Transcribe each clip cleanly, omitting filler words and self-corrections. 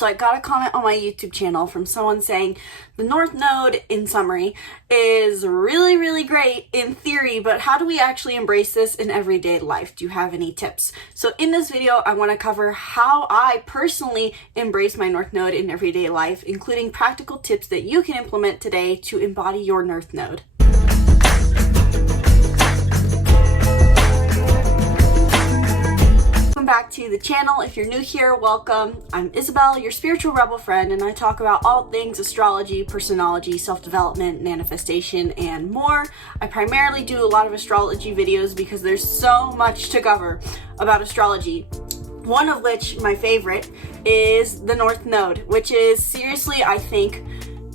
So I got a comment on my YouTube channel from someone saying the North Node, in summary, is really, really great in theory, but how do we actually embrace this in everyday life? Do you have any tips? So in this video, I want to cover how I personally embrace my North Node in everyday life, including practical tips that you can implement today to embody your North Node. Back to the channel. If you're new here, welcome. I'm Isabelle, your spiritual rebel friend, and I talk about all things astrology, personology, self-development, manifestation, and more. I primarily do a lot of astrology videos because there's so much to cover about astrology. One of which, my favorite, is the North Node, which is seriously, I think,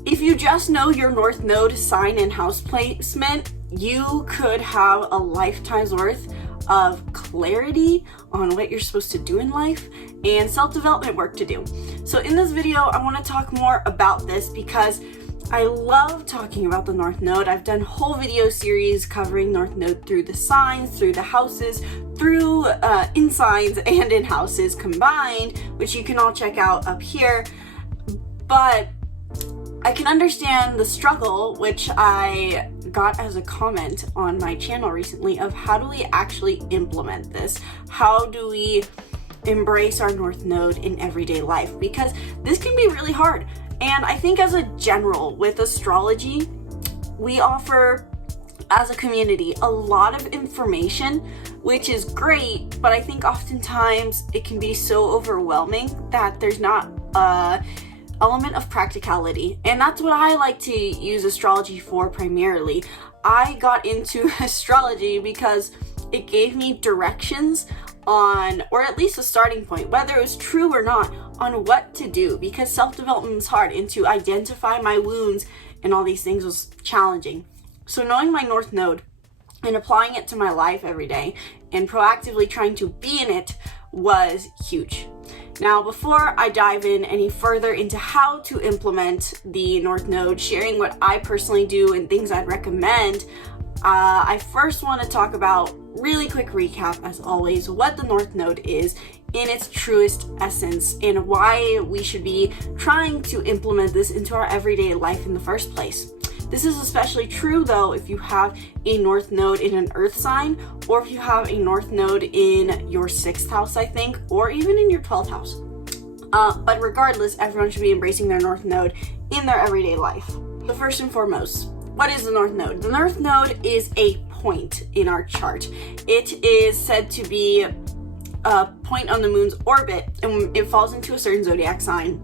if you just know your North Node sign and house placement, you could have a lifetime's worth of clarity on what you're supposed to do in life and self-development work to do. So in this video, I want to talk more about this because I love talking about the North Node. I've done whole video series covering North Node through the signs, through the houses, through in signs and in houses combined, which you can all check out up here. But I can understand the struggle, which I got as a comment on my channel recently, of how do we actually implement this? How do we embrace our North Node in everyday life? Because this can be really hard. And I think as a general with astrology, we offer as a community a lot of information, which is great, but I think oftentimes it can be so overwhelming that there's not a element of practicality, and that's what I like to use astrology for primarily. I got into astrology because it gave me directions on, or at least a starting point, whether it was true or not, on what to do, because self-development was hard, and to identify my wounds and all these things was challenging. So knowing my North Node and applying it to my life every day and proactively trying to be in it was huge. Now, before I dive in any further into how to implement the North Node, sharing what I personally do and things I'd recommend, I first want to talk about, really quick recap as always, what the North Node is in its truest essence and why we should be trying to implement this into our everyday life in the first place. This is especially true though if you have a North Node in an earth sign, or if you have a North Node in your 6th house, I think, or even in your 12th house. But regardless, everyone should be embracing their North Node in their everyday life. So first and foremost, what is the North Node? The North Node is a point in our chart. It is said to be a point on the moon's orbit, and it falls into a certain zodiac sign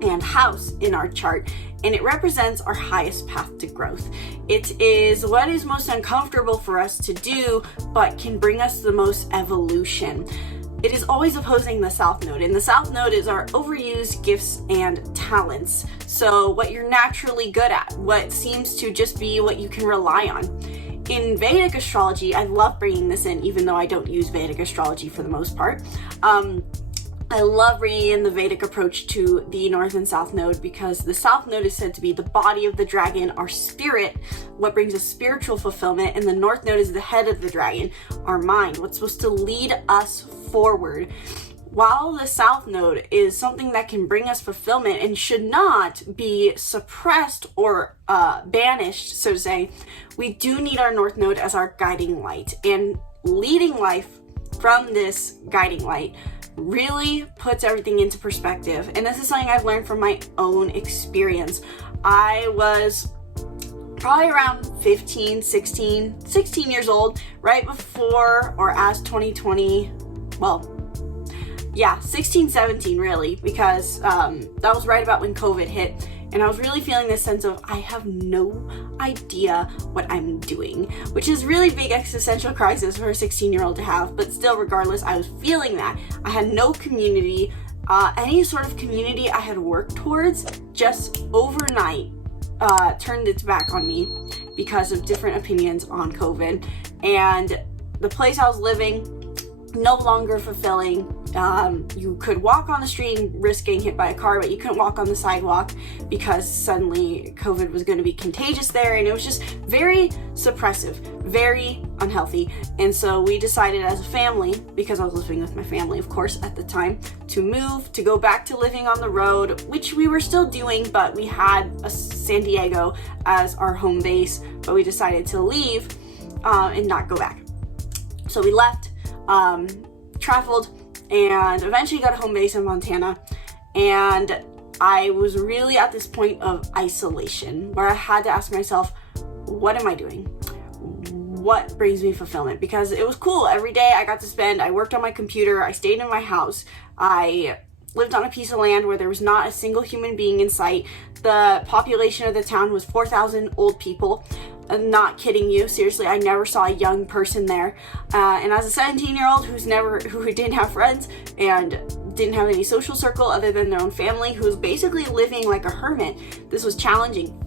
and house in our chart, and it represents our highest path to growth. It is what is most uncomfortable for us to do, but can bring us the most evolution. It is always opposing the South Node, and the South Node is our overused gifts and talents. So what you're naturally good at, what seems to just be what you can rely on. In Vedic astrology, I love bringing this in, even though I don't use Vedic astrology for the most part. I love bringing in the Vedic approach to the North and South Node because the South Node is said to be the body of the dragon, our spirit, what brings us spiritual fulfillment, and the North Node is the head of the dragon, our mind, what's supposed to lead us forward. While the South Node is something that can bring us fulfillment and should not be suppressed or banished, so to say, we do need our North Node as our guiding light, and leading life from this guiding light really puts everything into perspective. And this is something I've learned from my own experience. I was probably around 16 years old, right before or as 2020, well, yeah, 16, 17 really, because that was right about when COVID hit. And I was really feeling this sense of, I have no idea what I'm doing, which is really big existential crisis for a 16-year-old to have. But still, regardless, I was feeling that. I had no community. Any sort of community I had worked towards just overnight turned its back on me because of different opinions on COVID. And the place I was living, no longer fulfilling. You could walk on the street and risk getting hit by a car, but you couldn't walk on the sidewalk because suddenly COVID was going to be contagious there, and it was just very suppressive, very unhealthy. And so we decided as a family, because I was living with my family, of course, at the time, to move, to go back to living on the road, which we were still doing, but we had San Diego as our home base, but we decided to leave and not go back. So we left, traveled, and eventually got a home base in Montana. And I was really at this point of isolation where I had to ask myself, what am I doing? What brings me fulfillment? Because it was cool. Every day I worked on my computer, I stayed in my house, I lived on a piece of land where there was not a single human being in sight. The population of the town was 4,000 old people. I'm not kidding you. Seriously, I never saw a young person there. And as a 17-year-old who didn't have friends and didn't have any social circle other than their own family, who was basically living like a hermit, this was challenging.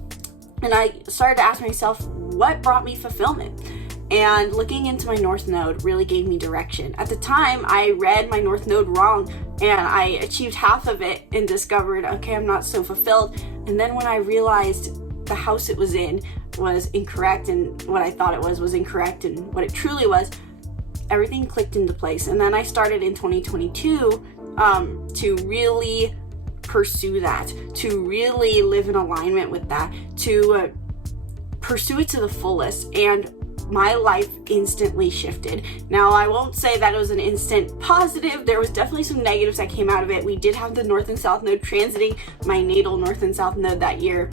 And I started to ask myself, what brought me fulfillment? And looking into my North Node really gave me direction. At the time, I read my North Node wrong, and I achieved half of it and discovered, okay, I'm not so fulfilled. And then when I realized the house it was in was incorrect, and what I thought it was incorrect, and what it truly was, everything clicked into place. And then I started in 2022 to really pursue that, to really live in alignment with that, to pursue it to the fullest. And my life instantly shifted. Now, I won't say that it was an instant positive. There was definitely some negatives that came out of it. We did have the North and South Node transiting my natal North and South Node that year.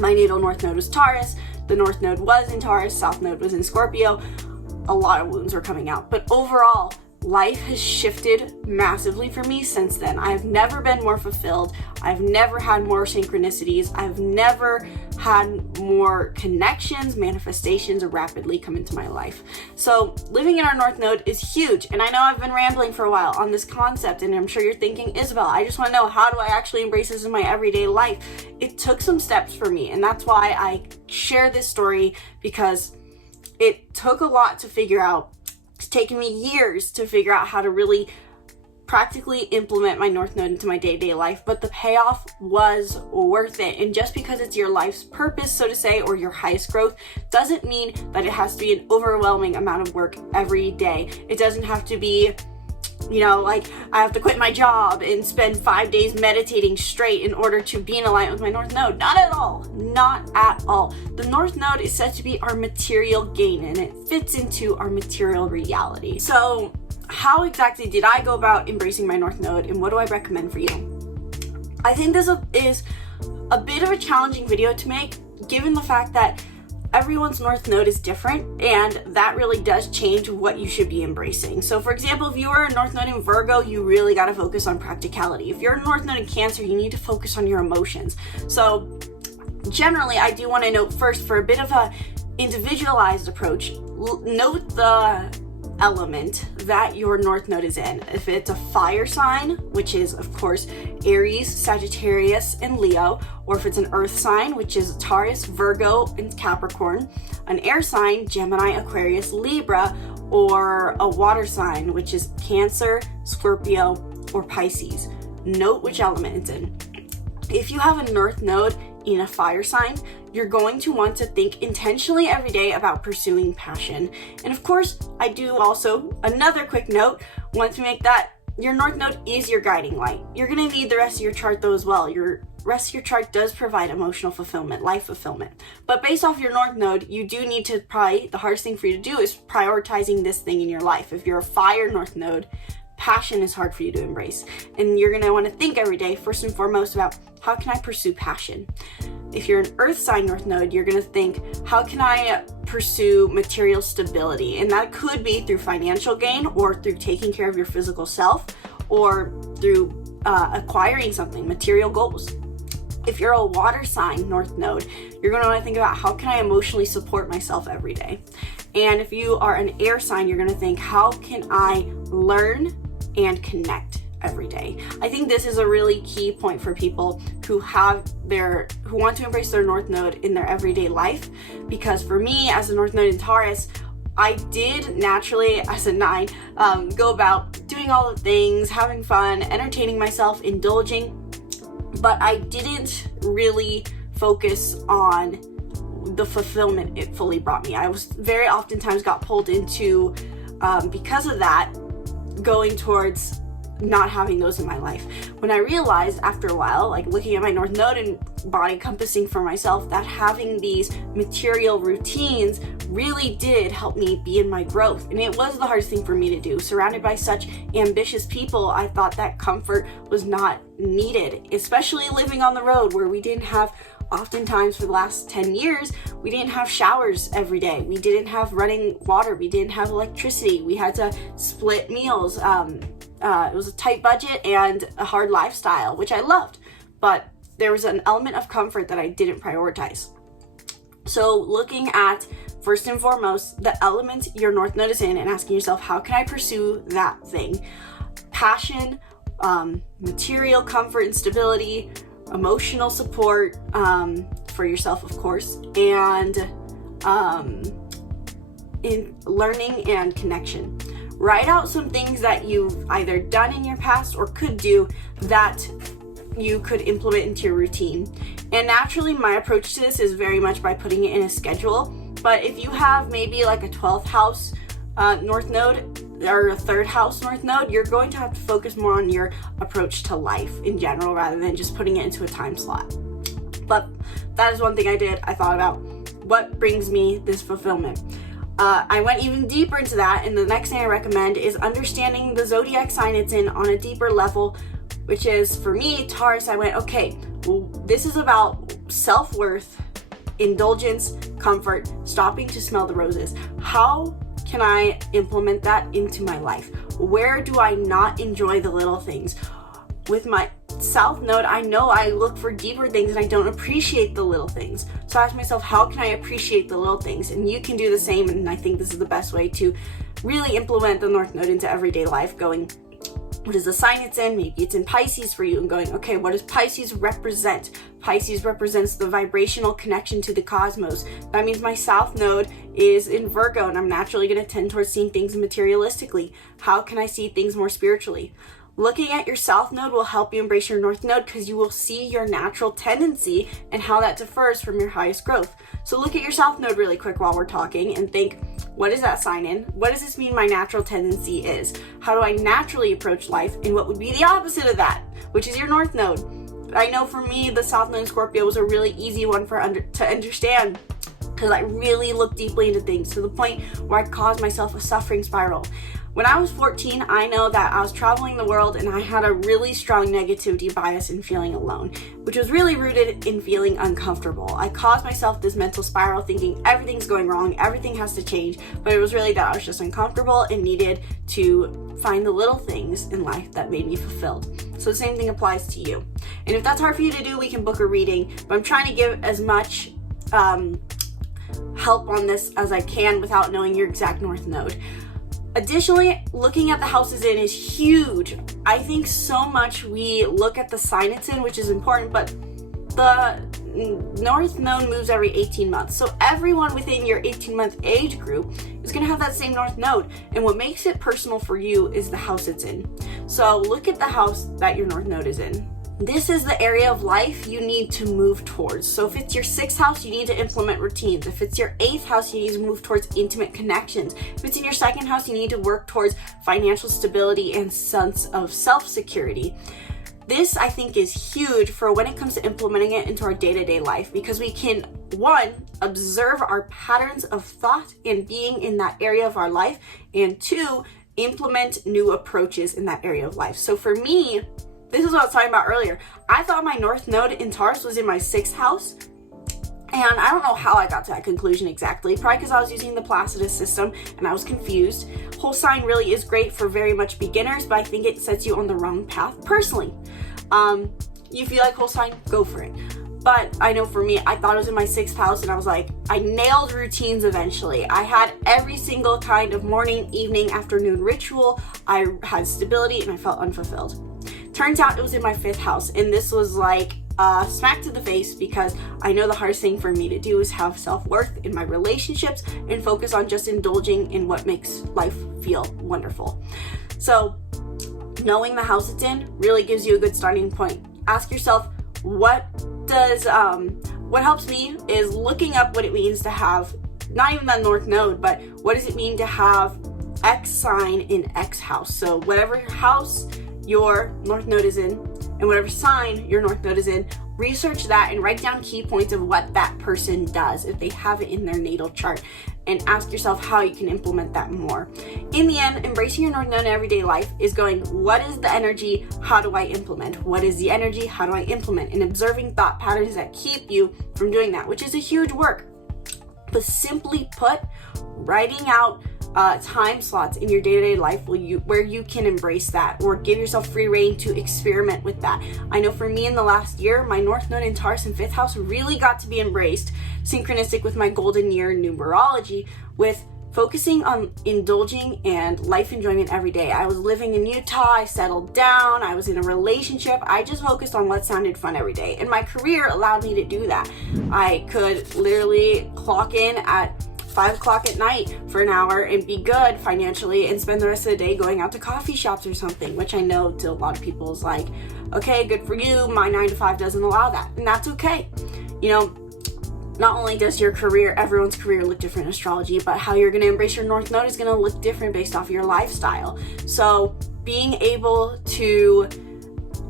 My natal North Node was Taurus. The North Node was in Taurus. South Node was in Scorpio. A lot of wounds were coming out. But overall, life has shifted massively for me since then. I've never been more fulfilled. I've never had more synchronicities. I've never had more connections, manifestations rapidly come into my life. So living in our North Node is huge. And I know I've been rambling for a while on this concept, and I'm sure you're thinking, Isabelle, I just want to know, how do I actually embrace this in my everyday life? It took some steps for me, and that's why I share this story, because it took a lot to figure out. It's taken me years to figure out how to really practically implement my North Node into my day-to-day life, but the payoff was worth it. And just because it's your life's purpose, so to say, or your highest growth, doesn't mean that it has to be an overwhelming amount of work every day. It doesn't have to be, like I have to quit my job and spend 5 days meditating straight in order to be in alignment with my North Node. Not at all. Not at all. The North Node is said to be our material gain, and it fits into our material reality. So how exactly did I go about embracing my North Node, and what do I recommend for you? I think this is a bit of a challenging video to make, given the fact that everyone's North Node is different, and that really does change what you should be embracing. So for example, if you are a North Node in Virgo, you really got to focus on practicality. If you're a North Node in Cancer, you need to focus on your emotions. So generally, I do want to note first, for a bit of a individualized approach, note the element that your North Node is in. If it's a fire sign, which is of course Aries, Sagittarius, and Leo, or if it's an earth sign, which is Taurus, Virgo, and Capricorn, an air sign, Gemini, Aquarius, Libra, or a water sign, which is Cancer, Scorpio, or Pisces. Note which element it's in. If you have a North Node in a fire sign, you're going to want to think intentionally every day about pursuing passion. And of course, I do also, another quick note, want to make that your North Node is your guiding light. You're going to need the rest of your chart though as well. Your rest of your chart does provide emotional fulfillment, life fulfillment. But based off your North Node, you do need to the hardest thing for you to do is prioritizing this thing in your life. If you're a fire North Node, passion is hard for you to embrace. And you're going to want to think every day, first and foremost, about how can I pursue passion? If you're an earth sign North Node, you're going to think, how can I pursue material stability? And that could be through financial gain, or through taking care of your physical self, or through acquiring something, material goals. If you're a water sign North Node, you're going to want to think about, how can I emotionally support myself every day? And if you are an air sign, you're going to think, how can I learn and connect every day? I think this is a really key point for people who want to embrace their North Node in their everyday life. Because for me, as a North Node in Taurus, I did naturally, as a 9, go about doing all the things, having fun, entertaining myself, indulging, but I didn't really focus on the fulfillment it fully brought me. I was very oftentimes got pulled into, because of that, going towards not having those in my life. When I realized after a while, like looking at my North Node and body compassing for myself, that having these material routines really did help me be in my growth. And it was the hardest thing for me to do. Surrounded by such ambitious people, I thought that comfort was not needed, especially living on the road where we didn't have, oftentimes for the last 10 years, we didn't have showers every day. We didn't have running water. We didn't have electricity. We had to split meals. It was a tight budget and a hard lifestyle, which I loved, but there was an element of comfort that I didn't prioritize. So looking at, first and foremost, the element your North Node is in and asking yourself, how can I pursue that thing? Passion, material comfort and stability, emotional support for yourself, of course, and in learning and connection. Write out some things that you've either done in your past or could do that you could implement into your routine. And naturally, my approach to this is very much by putting it in a schedule. But if you have maybe like a 12th house North Node or a 3rd house North Node, you're going to have to focus more on your approach to life in general rather than just putting it into a time slot. But that is one thing I did. I thought about what brings me this fulfillment. I went even deeper into that, and the next thing I recommend is understanding the zodiac sign it's in on a deeper level, which is, for me, Taurus. I went, okay, well, this is about self-worth, indulgence, comfort, stopping to smell the roses. How can I implement that into my life? Where do I not enjoy the little things? With my South Node, I know I look for deeper things and I don't appreciate the little things. So I ask myself, how can I appreciate the little things? And you can do the same, and I think this is the best way to really implement the North Node into everyday life, going, what is the sign it's in? Maybe it's in Pisces for you, and going, okay, what does Pisces represent? Pisces represents the vibrational connection to the cosmos. That means my South Node is in Virgo, and I'm naturally going to tend towards seeing things materialistically. How can I see things more spiritually? Looking at your South Node will help you embrace your North Node because you will see your natural tendency and how that differs from your highest growth. So look at your South Node really quick while we're talking and think, what is that sign in? What does this mean my natural tendency is? How do I naturally approach life? And what would be the opposite of that, which is your North Node? I know for me, the South Node Scorpio was a really easy one to understand because I really looked deeply into things to the point where I caused myself a suffering spiral. When I was 14, I know that I was traveling the world and I had a really strong negativity bias in feeling alone, which was really rooted in feeling uncomfortable. I caused myself this mental spiral thinking everything's going wrong, everything has to change, but it was really that I was just uncomfortable and needed to find the little things in life that made me fulfilled. So the same thing applies to you. And if that's hard for you to do, we can book a reading, but I'm trying to give as much help on this as I can without knowing your exact North Node. Additionally, looking at the houses in is huge. I think so much we look at the sign it's in, which is important, but the North Node moves every 18 months. So everyone within your 18-month age group is going to have that same North Node. And what makes it personal for you is the house it's in. So look at the house that your North Node is in. This is the area of life you need to move towards. So if it's your 6th house, you need to implement routines. If it's your 8th house, you need to move towards intimate connections. If it's in your 2nd house, you need to work towards financial stability and sense of self-security. This, I think, is huge for when it comes to implementing it into our day-to-day life, because we can, 1, observe our patterns of thought and being in that area of our life, and 2, implement new approaches in that area of life. So for me, this is what I was talking about earlier. I thought my North Node in Taurus was in my 6th house. And I don't know how I got to that conclusion exactly. Probably because I was using the Placidus system and I was confused. Whole sign really is great for very much beginners, but I think it sets you on the wrong path personally. You feel like whole sign, go for it. But I know for me, I thought it was in my 6th house and I was like, I nailed routines eventually. I had every single kind of morning, evening, afternoon ritual. I had stability and I felt unfulfilled. Turns out it was in my 5th house, and this was like smack to the face because I know the hardest thing for me to do is have self-worth in my relationships and focus on just indulging in what makes life feel wonderful. So knowing the house it's in really gives you a good starting point. Ask yourself, what does what helps me is looking up what it means to have, not even the North Node, but what does it mean to have X sign in X house. So whatever house your North Node is in, and whatever sign your North Node is in, research that and write down key points of what that person does if they have it in their natal chart, and ask yourself how you can implement that more. In the end, embracing your North Node in everyday life is going, what is the energy? How do I implement? What is the energy? How do I implement? And observing thought patterns that keep you from doing that, which is a huge work. But simply put, writing out time slots in your day-to-day life where you can embrace that, or give yourself free reign to experiment with that. I know for me in the last year, my North Node in Taurus and 5th house really got to be embraced, synchronistic with my golden year numerology, with focusing on indulging and life enjoyment every day. I was living in Utah, I settled down, I was in a relationship, I just focused on what sounded fun every day. And my career allowed me to do that. I could literally clock in at 5 o'clock at night for an hour and be good financially and spend the rest of the day going out to coffee shops or something, which I know to a lot of people is like, okay, good for you, my 9 to 5 doesn't allow that, and that's okay. You know, not only does your career, everyone's career look different in astrology, but how you're going to embrace your North Node is going to look different based off of your lifestyle. So being able to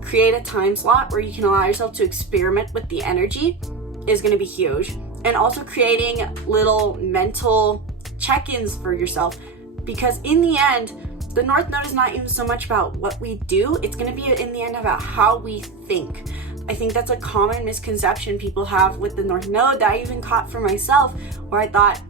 create a time slot where you can allow yourself to experiment with the energy is going to be huge. And also creating little mental check-ins for yourself, because in the end, the North Node is not even so much about what we do, it's going to be in the end about how we think. I think that's a common misconception people have with the North Node that I even caught for myself, where I thought,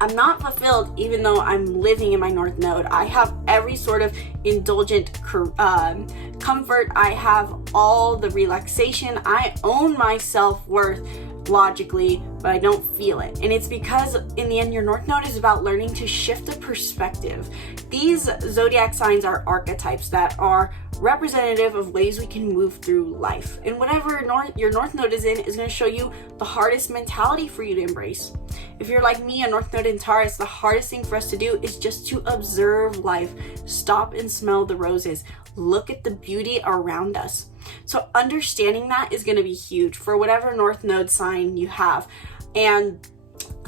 I'm not fulfilled even though I'm living in my North Node. I have every sort of indulgent comfort. I have all the relaxation. I own my self-worth logically, but I don't feel it. And it's because in the end, your North Node is about learning to shift the perspective. These zodiac signs are archetypes that are representative of ways we can move through life. And whatever your North Node is in is going to show you the hardest mentality for you to embrace. If you're like me, a North Node in Taurus, the hardest thing for us to do is just to observe life, stop and smell the roses, look at the beauty around us. So understanding that is going to be huge for whatever North Node sign you have, and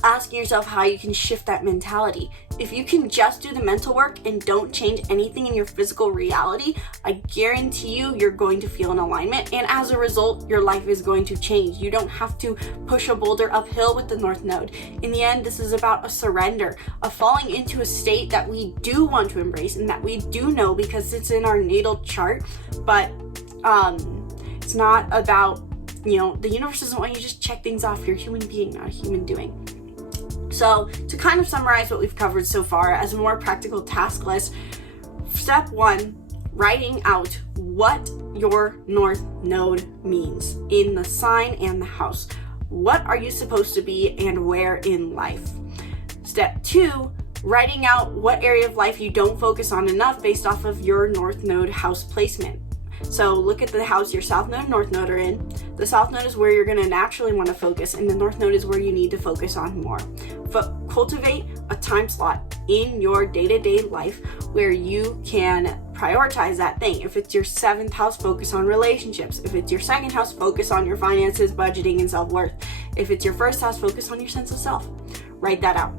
asking yourself how you can shift that mentality. If you can just do the mental work and don't change anything in your physical reality, I guarantee you, you're going to feel an alignment, and as a result, your life is going to change. You don't have to push a boulder uphill with the North Node. In the end, this is about a surrender, a falling into a state that we do want to embrace and that we do know because it's in our natal chart, but it's not about, the universe doesn't want you to just check things off. You're a human being, not a human doing. So to kind of summarize what we've covered so far as a more practical task list, step 1, writing out what your North Node means in the sign and the house. What are you supposed to be and where in life? Step 2, writing out what area of life you don't focus on enough based off of your North Node house placement. So look at the house your South Node and North Node are in. The South Node is where you're going to naturally want to focus, and the North Node is where you need to focus on more. But cultivate a time slot in your day-to-day life where you can prioritize that thing. If it's your 7th house, focus on relationships. If it's your 2nd house, focus on your finances, budgeting, and self-worth. If it's your 1st house, focus on your sense of self. Write that out.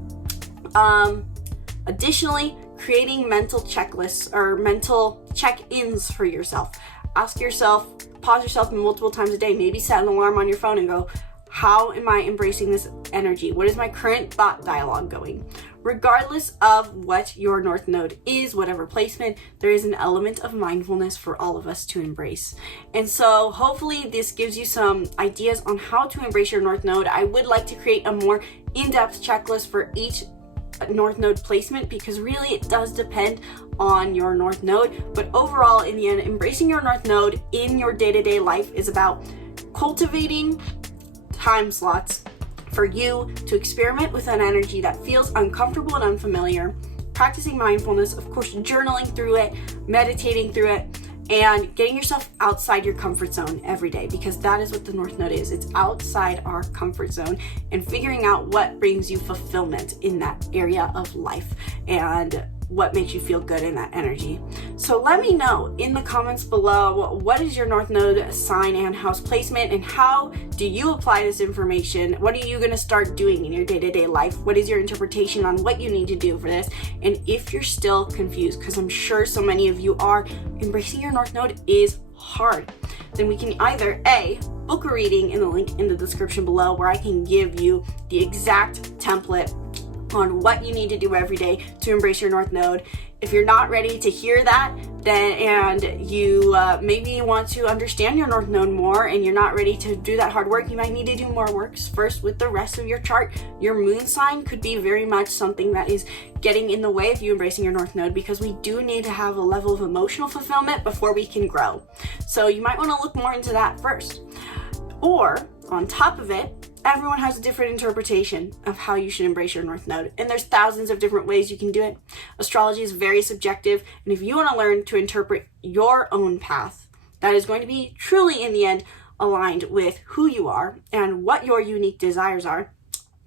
Additionally, creating mental checklists or mental check-ins for yourself. Ask yourself, pause yourself multiple times a day, maybe set an alarm on your phone and go, how am I embracing this energy? What is my current thought dialogue going? Regardless of what your North Node is, whatever placement, there is an element of mindfulness for all of us to embrace. And so hopefully this gives you some ideas on how to embrace your North Node. I would like to create a more in-depth checklist for each North Node placement, because really it does depend on your North Node. But overall, in the end, embracing your North Node in your day-to-day life is about cultivating time slots for you to experiment with an energy that feels uncomfortable and unfamiliar, practicing mindfulness, of course, journaling through it, meditating through it, and getting yourself outside your comfort zone every day, because that is what the North Node is. It's outside our comfort zone and figuring out what brings you fulfillment in that area of life. And what makes you feel good in that energy. So let me know in the comments below, what is your North Node sign and house placement, and how do you apply this information? What are you going to start doing in your day-to-day life? What is your interpretation on what you need to do for this? And if you're still confused, because I'm sure so many of you are, embracing your North Node is hard, then we can either book a reading in the link in the description below, where I can give you the exact template on what you need to do every day to embrace your North Node. If you're not ready to hear that, then and you maybe want to understand your North Node more and you're not ready to do that hard work, you might need to do more work first with the rest of your chart. Your moon sign could be very much something that is getting in the way of you embracing your North Node, because we do need to have a level of emotional fulfillment before we can grow. So you might want to look more into that first. Or on top of it, everyone has a different interpretation of how you should embrace your North Node, and there's thousands of different ways you can do it. Astrology is very subjective, and if you want to learn to interpret your own path that is going to be truly in the end aligned with who you are and what your unique desires are,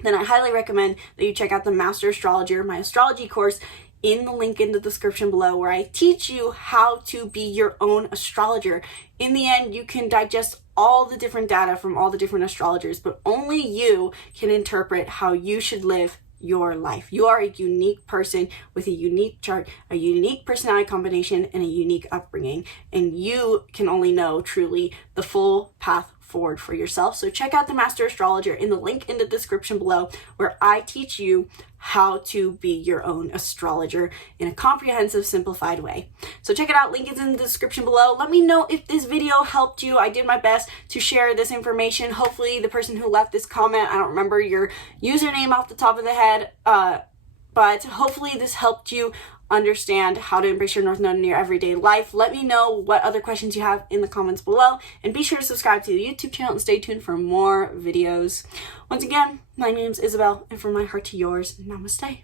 then I highly recommend that you check out the Master Astrologer, my astrology course, in the link in the description below, where I teach you how to be your own astrologer. In the end, you can digest all the different data from all the different astrologers, but only you can interpret how you should live your life. You are a unique person with a unique chart, a unique personality combination, and a unique upbringing, and you can only know truly the full path forward for yourself. So check out the Master Astrologer in the link in the description below, where I teach you how to be your own astrologer in a comprehensive, simplified way. So check it out. Link is in the description below. Let me know if this video helped you. I did my best to share this information. Hopefully the person who left this comment, I don't remember your username off the top of the head, but hopefully this helped you understand how to embrace your North Node in your everyday life. Let me know what other questions you have in the comments below, and be sure to subscribe to the YouTube channel and stay tuned for more videos. Once again, my name is Isabelle, and from my heart to yours, namaste.